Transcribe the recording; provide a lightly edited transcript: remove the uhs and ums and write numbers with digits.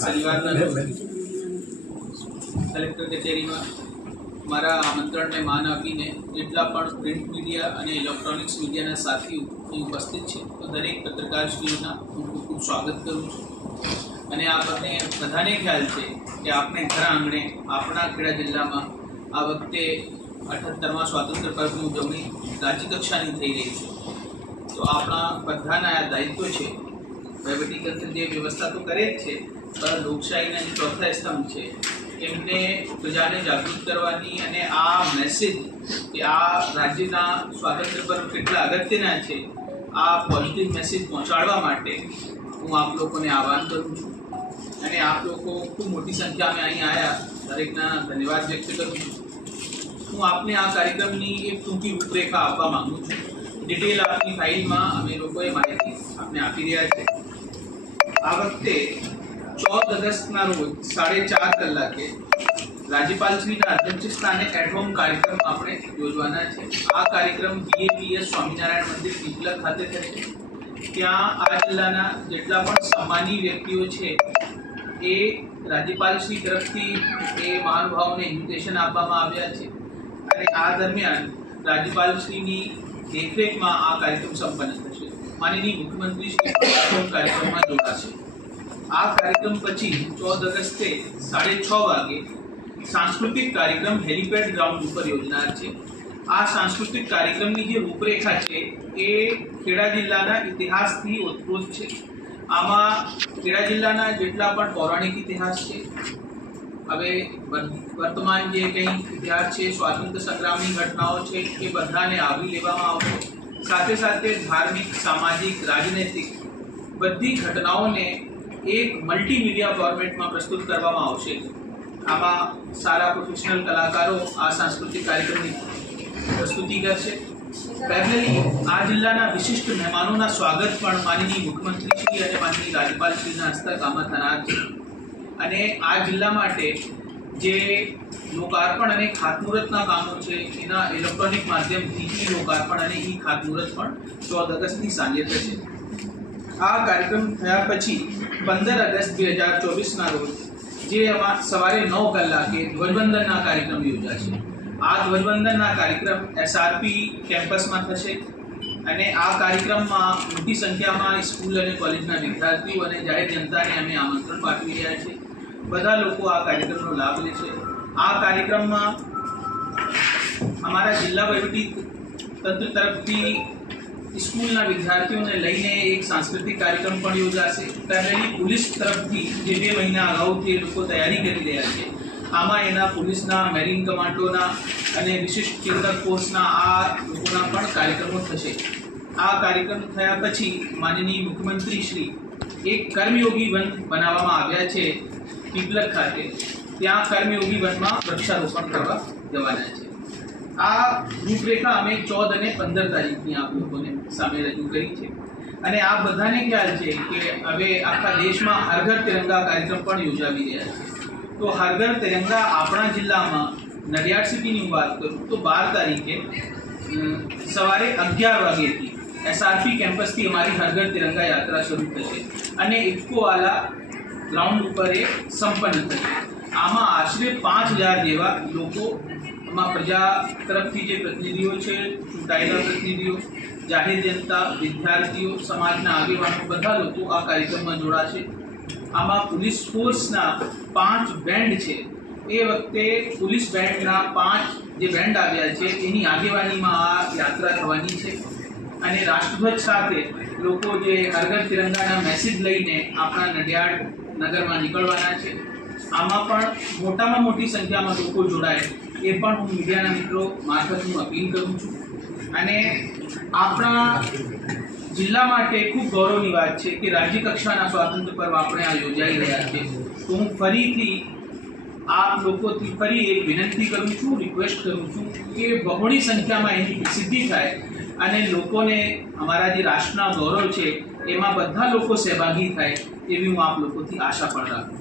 શનિવારના કલેક્ટર કચેરીમાં મારા આમંત્રણને માન આપીને જેટલા પણ પ્રિન્ટ મીડિયા અને ઇલેક્ટ્રોનિક્સ મીડિયાના સાથીઓ અહીં ઉપસ્થિત છે તો દરેક પત્રકારશ્રીઓના હું ખૂબ ખૂબ સ્વાગત કરું છું. અને આ બધાને ખ્યાલ છે કે આપણે ઘણા આંગણે આપણા ખેડા જિલ્લામાં આ વખતે 78મા સ્વાતંત્ર્ય પર્વની ઉજવણી રાજ્યકક્ષાની થઈ રહી છે. તો આપણા બધાના આ દાયિત્વ છે. વહીવટીતંત્ર જે વ્યવસ્થા તો કરે જ છે, પણ લોકશાહીના જે ચોથા સ્તંભ છે એમને પ્રજાને જાગૃત કરવાની અને આ મેસેજ કે આ રાજ્યના સ્વાતંત્ર્ય પર્વ કેટલા અગત્યના છે આ પોઝિટિવ મેસેજ પહોંચાડવા માટે હું આપ લોકોને આહ્વાન કરું છું. અને આપ લોકો ખૂબ મોટી સંખ્યામાં અહીં આવ્યા, દરેકના ધન્યવાદ વ્યક્ત કરું છું. હું આપને આ કાર્યક્રમની એક ટૂંકી રૂપરેખા આપવા માગું છું. ડિટેલ આપની ફાઇલમાં અમે લોકોએ માહિતી આપને આપી રહ્યા છે. આ વખતે 14 ઓગસ્ટના રોજ 4:30 કલાકે રાજ્યપાલશ્રીના અધ્યક્ષસ્થાને એટ હોમ કાર્યક્રમ આપણે યોજવાના છે. આ કાર્યક્રમ BAPS સ્વામિનારાયણ મંદિર પીપલક ખાતે થશે. ત્યાં આ જિલ્લાના જેટલા પણ સન્માની વ્યક્તિઓ છે એ રાજ્યપાલશ્રી તરફથી એ મહાનુભાવોને ઇન્વિટેશન આપવામાં આવ્યા છે. અને આ દરમિયાન રાજ્યપાલશ્રીની દેખરેખમાં આ કાર્યક્રમ સંપન્ન થશે. માનનીય મુખ્યમંત્રી શ્રી કાર્યક્રમમાં જોડાશે. આ કાર્યક્રમ પછી 14 ઓગસ્ટે 6:30 વાગે સાંસ્કૃતિક કાર્યક્રમ હેલિપેડ ગ્રાઉન્ડ ઉપર યોજનાર છે. આ સાંસ્કૃતિક કાર્યક્રમની જે રૂપરેખા છે એ ખેડા જિલ્લાના ઇતિહાસથી ઓતપ્રોત છે. આમાં ખેડા જિલ્લાના જેટલા પણ પૌરાણિક ઇતિહાસ છે, હવે વર્તમાન જે કંઈ ઇતિહાસ છે, સ્વાતંત્ર્ય સંગ્રામની ઘટનાઓ છે, એ બધાને આવરી લેવામાં આવશે. સાથે સાથે ધાર્મિક, સામાજિક, રાજનૈતિક બધી ઘટનાઓને એક મલ્ટીમીડિયા ફોર્મેટમાં પ્રસ્તુત કરવામાં આવશે. આમાં સારા પ્રોફેશનલ કલાકારો આ સાંસ્કૃતિક કાર્યક્રમની પ્રસ્તુતિ કરશે. પેરેલલી આ જિલ્લાના વિશિષ્ટ મહેમાનોના સ્વાગત પણ માનનીય મુખ્યમંત્રીશ્રી અને માનનીય રાજ્યપાલશ્રીના હસ્તક આમાં થનાર છે. અને આ જિલ્લા માટે જે લોકાર્પણ અને ખાતમુહૂર્તના કામો છે એના ઇલેક્ટ્રોનિક માધ્યમથી લોકાર્પણ અને ખાતમુહૂર્ત પણ 14 ઓગસ્ટની સાંજે થશે. આ કાર્યક્રમ થયા પછી 15 ઓગસ્ટ 2024ના રોજ જે સવારે 9 કલાકે ધ્વજવંદનના કાર્યક્રમ યોજાશે. આ ધ્વજવંદનના કાર્યક્રમ SRP કેમ્પસમાં થશે. અને આ કાર્યક્રમમાં મોટી સંખ્યામાં સ્કૂલ અને કોલેજના વિદ્યાર્થીઓ અને જાહેર જનતાને અમે આમંત્રણ પાઠવી રહ્યા છીએ. બધા લોકો આ કાર્યક્રમનો લાભ લેશે. આ કાર્યક્રમમાં અમારા જિલ્લા વહીવટી તંત્ર તરફથી સ્કૂલના વિદ્યાર્થીઓને લઈને એક સાંસ્કૃતિક કાર્યક્રમ પણ યોજાશે. પેરેલલી પોલીસ તરફથી જે 2 મહિના અગાઉથી લોકો તૈયારી કરી રહ્યા છે, આમાં એના પોલીસના, મેરીન કમાન્ડોના અને વિશિષ્ટ કેન્દ્ર ફોર્સના આ લોકોના પણ કાર્યક્રમો થશે. આ કાર્યક્રમ થયા પછી માનનીય મુખ્યમંત્રી શ્રી એક કર્મયોગી વન બનાવવામાં આવ્યા છે પીપલક ખાતે. ત્યાં કર્મયોગી વનમાં વૃક્ષારોપણ કરવા જવાના છે. આ રૂપરેખા અમે 14 અને 15 તારીખની આપ લોકોને સામે રજૂ કરી છે. અને આ બધાને ખ્યાલ છે કે હવે આખા દેશમાં હર ઘર તિરંગા કાર્યક્રમ પણ યોજાવી રહ્યા છે. તો હર ઘર તિરંગા આપણા જિલ્લામાં નડિયાદ સિટીની વાત કરું તો 12 તારીખે સવારે 11 વાગ્યેથી SRP કેમ્પસથી અમારી હર ઘર તિરંગા યાત્રા શરૂ થશે અને ઇફકોવાલા ગ્રાઉન્ડ ઉપર એ સંપન્ન થશે. આમાં આશરે 5000 જેવા લોકો, આમાં પ્રજા તરફથી જે પ્રતિનિધિઓ છે, ચૂંટાયેલા પ્રતિનિધિઓ, જાહેર જનતા, વિદ્યાર્થીઓ, સમાજના આગેવાનો બધા લોકો આ કાર્યક્રમમાં જોડાશે. આમાં પોલીસ ફોર્સના 5 બેન્ડ છે. એ વખતે પોલીસ બેન્ડના 5 જે બેન્ડ આવ્યા છે એની આગેવાનીમાં આ યાત્રા થવાની છે. અને રાષ્ટ્રધ્વજ સાથે લોકો જે હર ઘર તિરંગાના મેસેજ લઈને આપણા નડિયાદ નગરમાં નીકળવાના છે. આમાં પણ મોટામાં મોટી સંખ્યામાં લોકો જોડાય એ પણ હું મીડિયાના મિત્રો મારફત હું અપીલ કરું છું. અને આપણા જિલ્લા માટે ખૂબ ગૌરવની વાત છે કે રાજ્ય કક્ષાના સ્વાતંત્ર્ય પર્વ આપણે આ યોજાઈ રહ્યા છે. તો હું ફરીથી આપ લોકોથી ફરી એક વિનંતી કરું છું, રિક્વેસ્ટ કરું છું કે બહોળી સંખ્યામાં એની સિદ્ધિ થાય અને લોકોને અમારા જે રાષ્ટ્રના ગૌરવ છે એમાં બધા લોકો સહભાગી થાય એવી હું આપ લોકોથી આશા પણ રાખું.